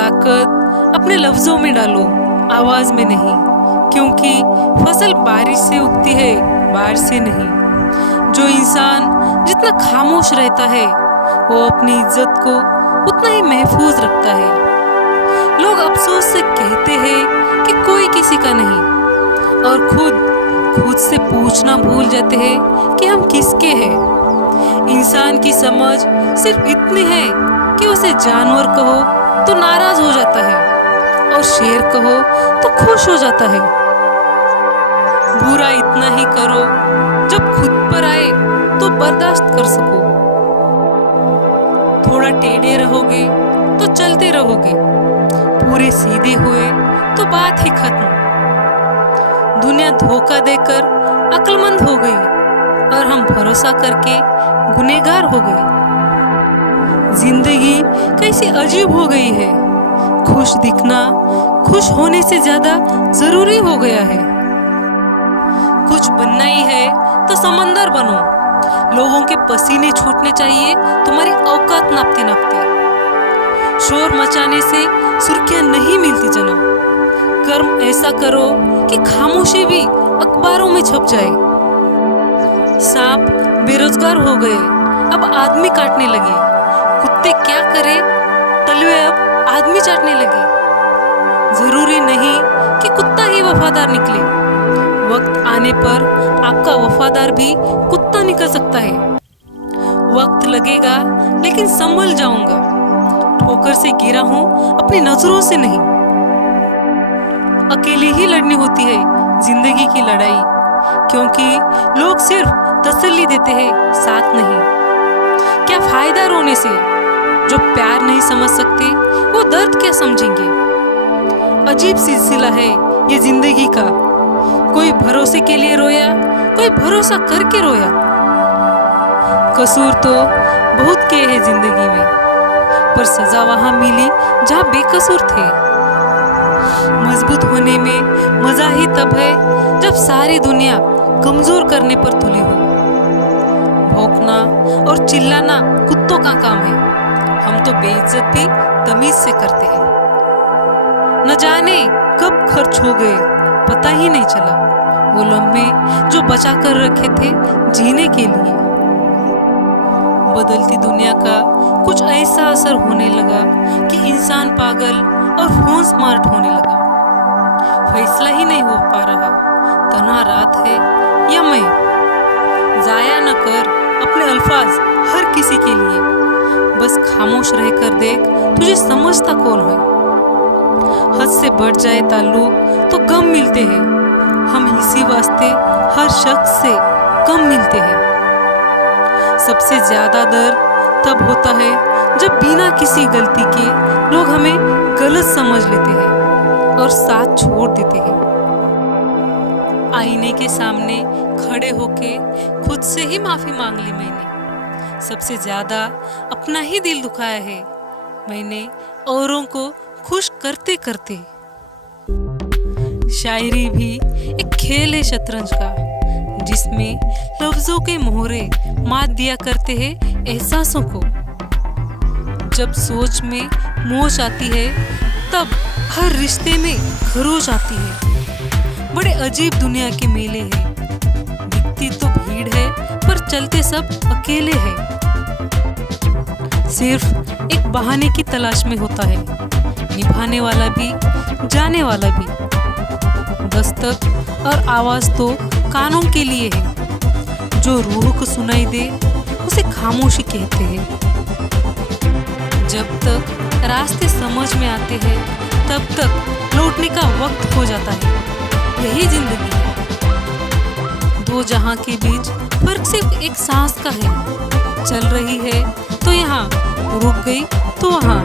ताकत अपने लफ्जों में डालो, आवाज में नहीं, क्योंकि फसल बारिश से उगती है, बाढ़ से नहीं। जो इंसान जितना खामोश रहता है वो अपनी इज्जत को उतना ही महफूज रखता है। लोग अफसोस से कहते हैं कि कोई किसी का नहीं, और खुद से पूछना भूल जाते हैं कि हम किसके हैं। इंसान की समझ सिर्फ इतनी है कि उसे जानवर कहो तो नाराज हो जाता है और शेर कहो तो खुश हो जाता है। बुरा इतना ही करो जब खुद पर आए तो बर्दाश्त कर सको। थोड़ा टेढ़े रहोगे तो चलते रहोगे, पूरे सीधे हुए तो बात ही खत्म। दुनिया धोखा देकर अक्लमंद हो गई और हम भरोसा करके गुनहगार हो गए। जिंदगी कैसी अजीब हो गई है, खुश दिखना खुश होने से ज्यादा जरूरी हो गया है। कुछ बनना ही है तो समंदर बनो, लोगों के पसीने छूटने चाहिए तुम्हारी औकात नापते नापते। शोर मचाने से सुर्खियां नहीं मिलती जनाब, कर्म ऐसा करो कि खामोशी भी अखबारों में छप जाए। सांप बेरोजगार हो गए, अब आदमी काटने लगे। कुत्ते क्या करे, तलवे अब आदमी चाटने लगे। जरूरी नहीं कि कुत्ता ही वफादार निकले, वक्त आने पर आपका वफादार भी कुत्ता निकल सकता है। वक्त लगेगा लेकिन संभल जाऊंगा, ठोकर से गिरा हूं अपनी नजरों से नहीं। अकेले ही लड़नी होती है जिंदगी की लड़ाई, क्योंकि लोग सिर्फ तसल्ली देते हैं, साथ नहीं। क्या फायदा रोने से, जो प्यार नहीं समझ सकते वो दर्द क्या समझेंगे। अजीब सिलसिला है ये जिंदगी का, कोई भरोसे के लिए रोया, कोई भरोसा करके रोया। कसूर तो बहुत के है जिंदगी में, पर सजा वहां मिली जहां बेकसूर थे। मजबूत होने में मजा ही तब है जब सारी दुनिया कमजोर करने पर तुली हो। भौंकना और चिल्लाना कुत्तों का काम है, हम तो बेइज्जत भी तमीज से करते हैं। न जाने कब खर्च हो गए पता ही नहीं चला, वो लम्हे जो बचा कर रखे थे जीने के लिए। बदलती दुनिया का कुछ ऐसा असर होने लगा कि इंसान पागल और फोन स्मार्ट होने लगा। फैसला ही नहीं हो पा रहा, तन्हा रात है या मैं। जाया न कर अपने अल्फाज हर किसी के लिए, बस खामोश रहकर देख तुझे समझता कौन है। हद से बढ़ जाए ताल्लुक तो गम मिलते हैं, हम इसी वास्ते हर शख्स से कम मिलते हैं। सबसे ज्यादा दर्द तब होता है जब बिना किसी गलती के लोग हमें गलत समझ लेते हैं और साथ छोड़ देते हैं। आईने के सामने खड़े होके खुद से ही माफी मांग ली मैंने। सबसे ज्यादा अपना ही दिल दुखाया है मैंने, औरों को खुश करते करते। शायरी भी एक खेल है शतरंज का, जिसमें लफ्जों के मोहरे मात दिया करते हैं एहसासों को। जब सोच में मोच आती है तब हर रिश्ते में खरोच आती है। बड़े अजीब दुनिया के मेले हैं, दिखती तो भीड़ है पर चलते सब अकेले हैं। सिर्फ एक बहाने की तलाश में होता है, निभाने वाला भी जाने वाला भी। दस्तक और आवाज तो कानों के लिए है, जो रूह को सुनाई दे उसे खामोशी कहते हैं। जब तक रास्ते समझ में आते हैं तब तक लौटने का वक्त हो जाता है। यही जिंदगी है, दो जहां के बीच फर्क सिर्फ एक सांस का है। चल रही है तो यहाँ, रुक गई तो वहाँ।